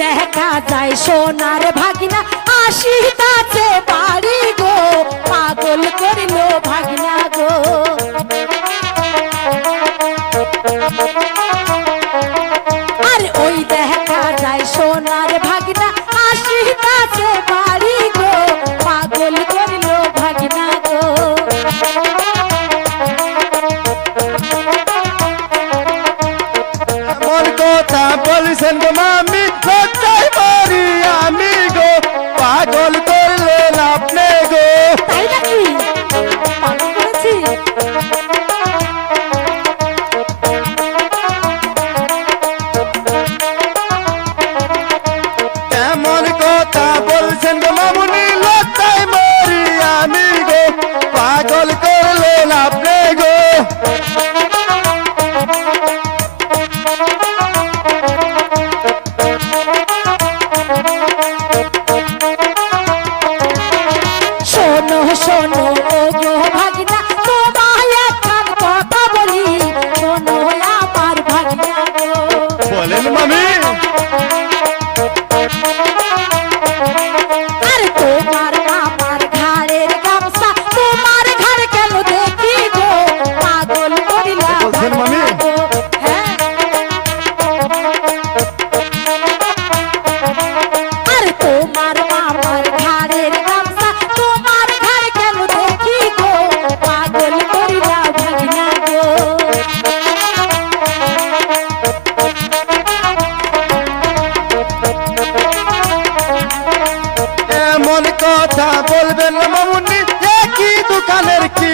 দেখা যায় সোনার ভাগিনা আশি তাতে বাড়ি গো, পাগল করিল ভাগিনা গো। আর ওই দেখা যায় সোনার ভাগিনা আশি তাতে বাড়ি গো, পাগল করিল ভাগিনা গো। এমন কথা বলছেন গো মামি। কথা বলবেন মামুনি। একই দোকানের কি